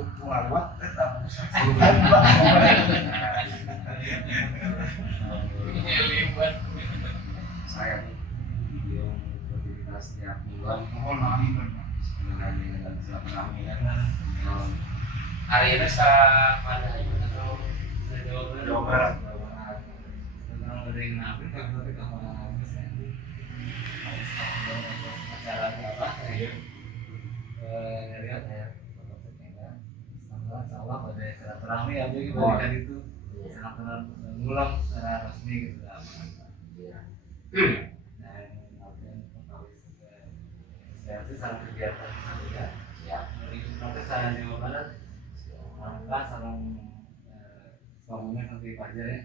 untuk lewat tetap saya video rutinitas setiap bulan hari ini pada atau Jawa Barat tentang dari nabi tapi kalau acara apa lihat ya Allah pada silaturahmi ya jadi berikan itu silaturahmi ngulang secara resmi gitu lah dan saya itu salah kegiatan saya ya nanti saya di Jawa Barat alhamdulillah salam bangunnya sampai Fajar ya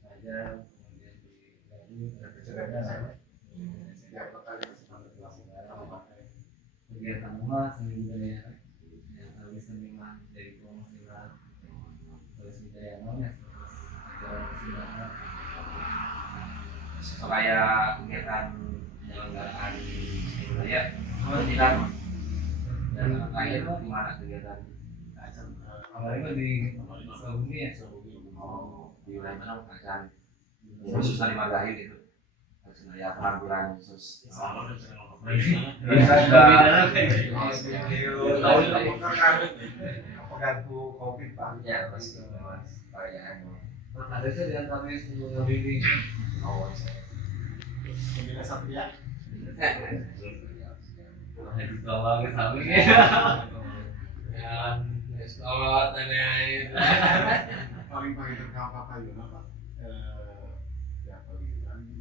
Fajar kemudian di Gadu ada kecerdasan setiap kota yang sedang berlangsung kegiatan umat seni budaya yang habis seniman dari Silat terus budaya namanya ajaran Silat supaya kegiatan penyelenggaraan seni budaya tidak dan terakhir di mana kegiatan kemarin di Sukabumi ya di wilayah mana acara khusus dari Magahi gitu ya penampilan khusus pengganggu COVID Pak ya pasti perayaan ada sih di antara sebelum ini Bila Satria ditolong sama ya kalau tanya paling terkenal Pak Kayuna Pak ya pagi-pagi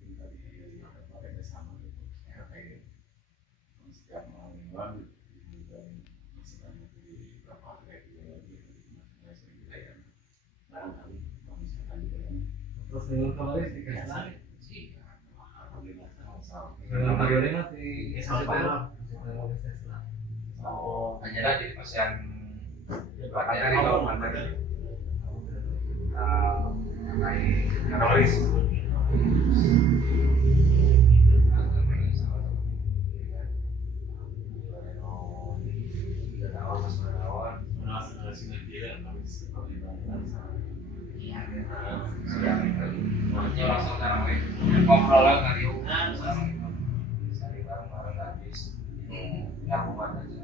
minta dipakai bersama gitu kayak setiap malam mingguan dan masih banyak di beberapa kayak gitu lagi masih sering dilayan barangkali kalau misalkan dilayan terus dengan kemarin di Kesana sih alhamdulillah sama dengan kemarin di Kesana hanya ada di pasien bahkan dari tahun mana mengenai teroris langsung sekarang ngobrol lah kali cari barang-barang habis gabungan aja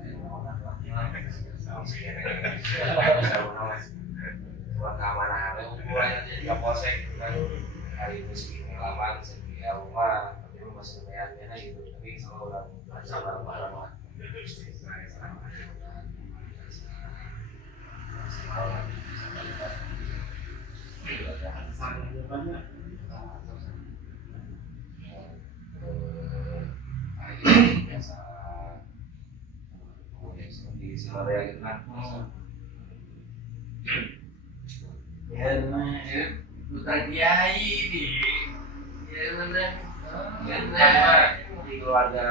buat keamanan ukurannya jadi polsek kan hari ini segi pengalaman segi rumah tapi lu masih lumayan gitu tapi sama orang bisa bareng-bareng lah biasa di Surabaya gitu kan ya putra kiai di ya benar di keluarga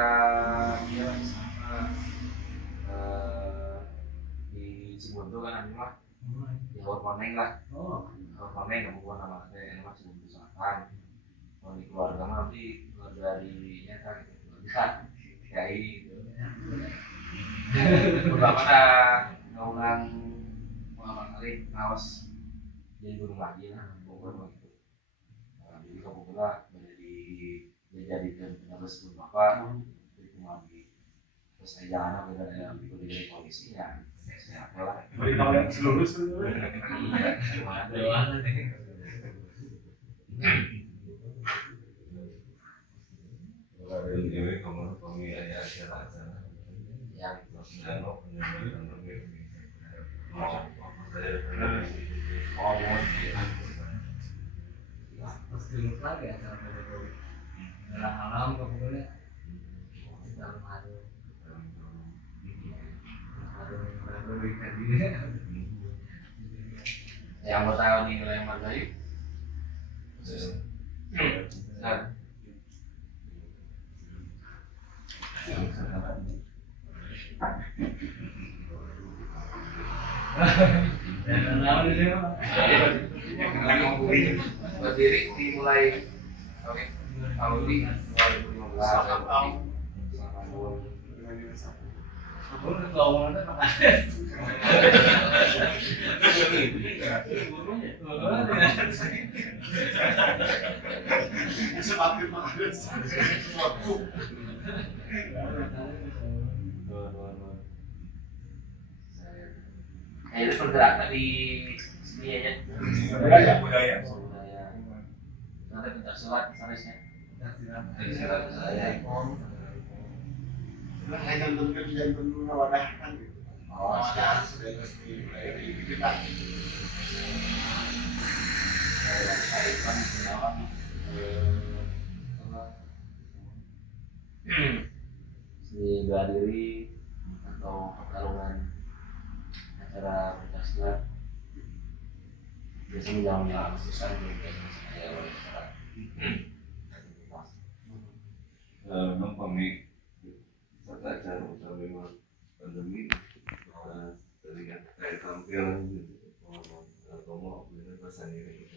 dia sama di Cibuntu kan ada mah di Hormoneng lah Hormoneng nggak bukan nama saya emang Cibuntu Selatan kalau di keluarga mah nanti dari nyata gitu bisa kiai beberapa ngaulang pengalaman kali ngawas jadi gunung lagi lah Bogor gitu jadi kebetulan menjadi penyebab sebelum bapak jadi lagi terus saya jalan ke daerah ikut dari polisi ya saya lah beritahu yang seluruh iya mana nih ini kamu ya acara yang terus dulu lagi acara Jokowi alam kemudian dalam harum yang mau tahu nih wilayah Magahi berdiri dimulai tahun 2015 tahun Guru ketua umum itu makanya. Semakin ada sesuatu. Itu pergerakan di sini aja. Budaya. Nanti pencak silat misalnya. Saya. Hanya untuk jantung mewadahkan gitu. Oh, Sekarang sudah mesti dari kita. Saya kan gunawan seni bela diri atau pertarungan acara pencak silat biasanya yang susah biasanya saya oleh masyarakat. Memang kami serta acara usaha pandemi terlihat kayak tampilan ngomong dengan bahasa sendiri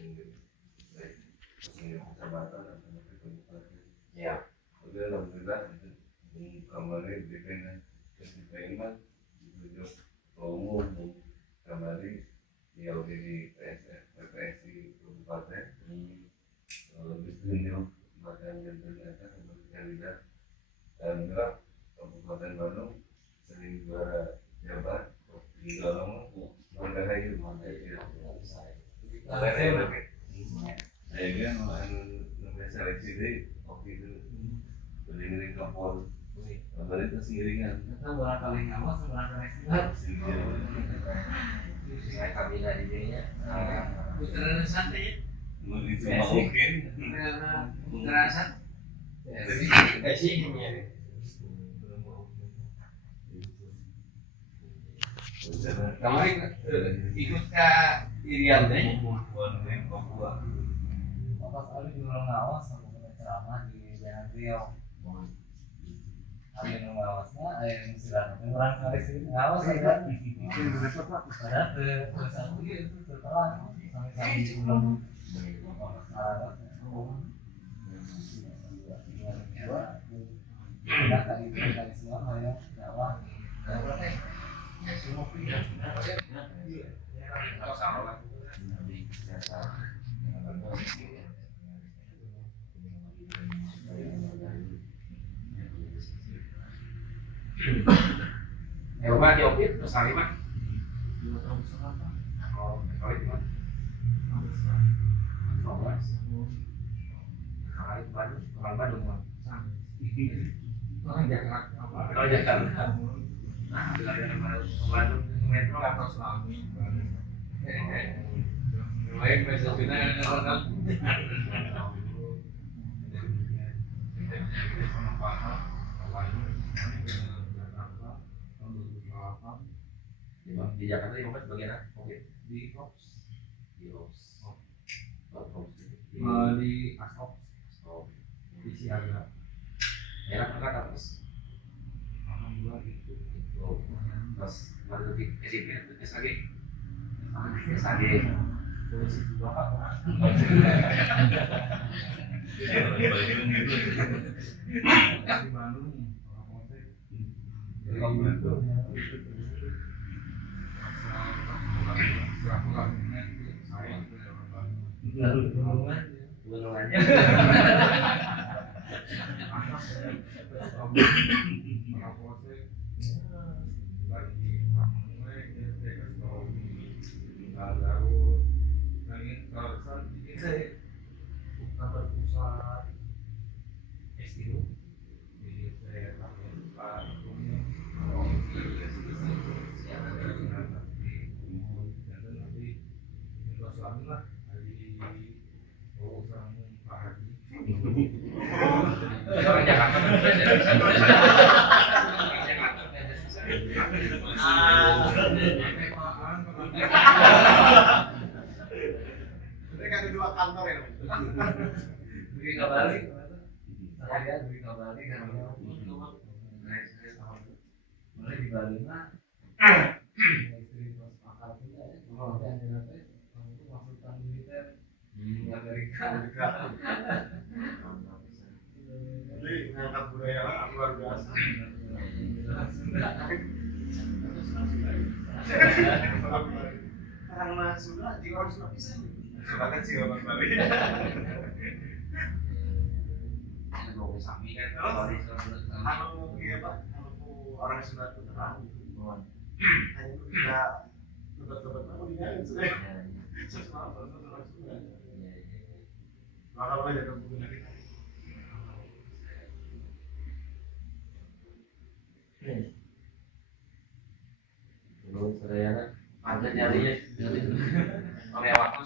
kecamatan atau kabupaten. Ya. Tapi alhamdulillah kemarin dengan kesimpulan itu umum kemarin yang di PSI kabupaten lebih tinggi bahkan yang ternyata kandidat dan juga Kabupaten Bandung sering juara Jabar di dalam Mandalay akhirnya namanya seleksi deh waktu itu berdiri kapal kabar itu seiringan Kita barangkali ngawas, barangkali silat. Saya kami dari dia putaran santai mungkin cuma mungkin putaran santai sih kemarin ikut ke Irian deh Papua Bapak sekali di orang ngawas, sama ceramah di Jalan Riau. Ada yang ngawasnya, ada yang silat. Barangkali sih ngawas ada. Padahal ke satu itu terterang sampai sebelum tidak kali semua ya dakwah. Ewa di Opit terus kali mah oh kali mah 12 kali Bandung orang Bandung mah orang Jakarta kalau Jakarta nah bila ada Bandung metro atau Selami baik besok kita ada orang di Jakarta di mana bagian apa? Oke. Di Ops. Di Asop. Di Siaga. Enak atas. Alhamdulillah gitu. Terus baru di SMP SAG. SAG. Terus itu apa? Di Bandung. Jadi gitu. Gunungannya orang Jakarta Mereka ada 2 kantor ya. Beri kabari, saya beri kabari karena mulai di Bali mah istri pas akal juga ya, kalau yang dilakukan kamu tuh masukkan militer di Amerika. Jadi mengangkat budaya luar biasa. Karena sudah di orang sudah bisa. Sudah kecil Bang Bali. Dua sami kan Kalau iya Pak, kalau orang sudah terang, hanya kita lebat-lebat apa tinggalin sudah. Sesuatu orang sudah. Maka boleh jaga buku lagi. Terus saya kan ada nyari Korea waktu